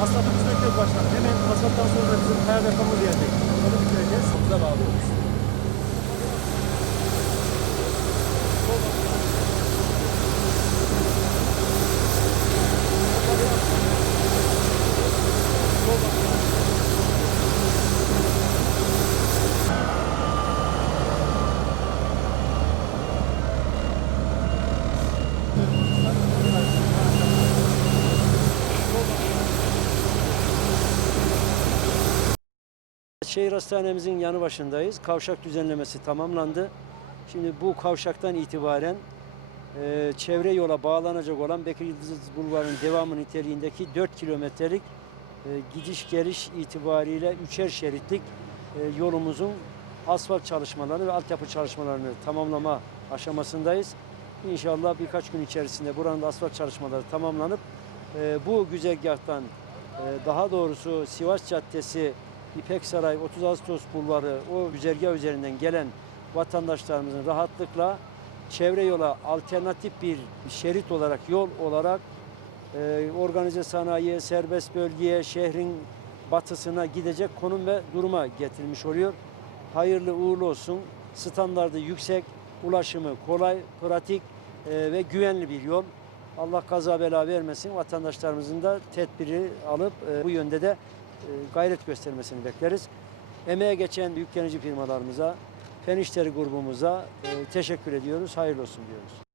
Hasatımız bekliyor şey başlar. Hemen hasattan sonra bizim her rakamı gelecek. Onu bitireceğiz. Güzel abi. Şehir hastanemizin yanı başındayız. Kavşak düzenlemesi tamamlandı. Şimdi bu kavşaktan itibaren e, çevre yola bağlanacak olan Bekir Yıldız Bulvarı'nın devamı niteliğindeki 4 kilometrelik e, gidiş geliş itibariyle üçer şeritlik e, yolumuzun asfalt çalışmalarını ve altyapı çalışmalarını tamamlama aşamasındayız. İnşallah birkaç gün içerisinde buranın da asfalt çalışmaları tamamlanıp e, bu güzergahtan e, daha doğrusu Sivas Caddesi İpek Saray 30 Ağustos Bulvarı o güzergah üzerinden gelen vatandaşlarımızın rahatlıkla çevre yola alternatif bir şerit olarak yol olarak e, organize sanayiye, serbest bölgeye, şehrin batısına gidecek konum ve duruma getirilmiş oluyor. Hayırlı uğurlu olsun. Standardı yüksek, ulaşımı kolay, pratik e, ve güvenli bir yol. Allah kaza bela vermesin. Vatandaşlarımızın da tedbiri alıp e, bu yönde de gayret göstermesini bekleriz. Emeğe geçen yüklenici firmalarımıza, Fen İşleri grubumuza e, teşekkür ediyoruz. Hayırlı olsun diyoruz.